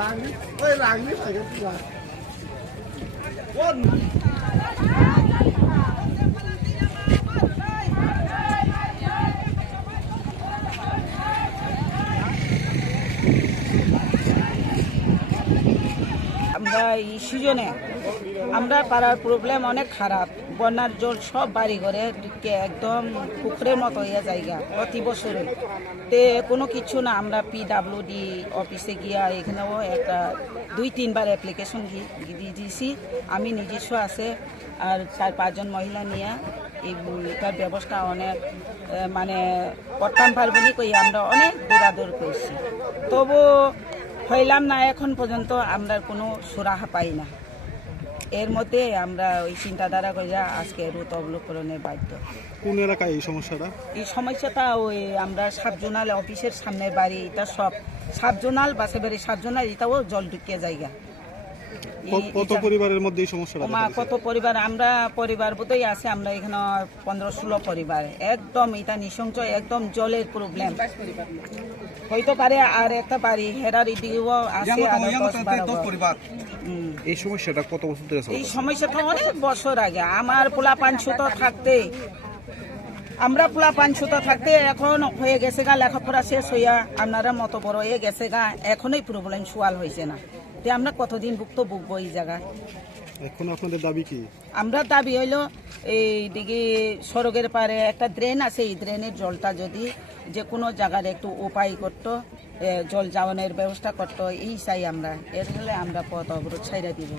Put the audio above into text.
ล้างนี่เอ้ยล้างนี่ใส่กันดีกว่าก้น আমরা এই সিজনে আমরা পাড়ার প্রবলেম অনেক খারাপ। বন্যার জল সব বাড়ি ঘরে একদম পুকুরের মতো হয়ে জায়গা প্রতি বছরে। তে কোনো কিছু না, আমরা পিডাব্লিউ ডি অফিসে গিয়া এখানেও একটা দুই, তিনবার অ্যাপ্লিকেশন দিয়ে দিয়েছি আমি নিজস্ব আছে, আর চার, পাঁচজন মহিলা নিয়ে এই এটার ব্যবস্থা অনেক মানে করতাম পারব কই আমরা অনেক দৌড়াদৌড় করছি। তবু হইলাম না এখন পর্যন্ত আমরা কোনো সুরাহা পাই না। এর মধ্যে আমরা ওই চিন্তাধারা করে যা আজকে রোদ অবলোকরণে বাধ্য। কোন এলাকায় এই সমস্যাটা? এই সমস্যাটা ওই আমরা সাবজোনাল অফিসের সামনে বাড়ি এটা সব সাবজোনাল বাসে বাড়ি সাবজোনাল এটাও জল ঢুকিয়ে জায়গা। কত পরিবারের মধ্যে এই সমস্যাটা মা কত পরিবার? আমরা পরিবার আছে আমরা এখানে পনেরো ষোলো পরিবার। একদম এটা একদম জলের প্রবলেম হইতে পারে আর একটা বাড়ি হেরার আছে আর দশ বারো ঘর। এই সমস্যাটা কত বছর ধরে এই সমস্যাটা অনেক বছর আগে। আমার পোলা পাঁচশত থাকতে আমরা পোলা পাঁচশত থাকতে এখন হয়ে গেছে গা লেখাপড়া শেষ হইয়া আপনারা মতো বড় হয়ে গেছে গা এখনই প্রবলেম সোয়াল হয়েছে না। আমরা কতদিন ভুক্ত ভুগবো এই জায়গায়? এখন আপনাদের দাবি কি? আমরা দাবি হইল এই দিকে সড়কের পারে একটা ড্রেন আছে এই ড্রেনের জলটা যদি যে কোনো জায়গার একটু উপায় করত জল যাওয়ানোর ব্যবস্থা করত এই চাই আমরা। এর ফলে আমরা পথ অবরোধ ছাইরা দিব।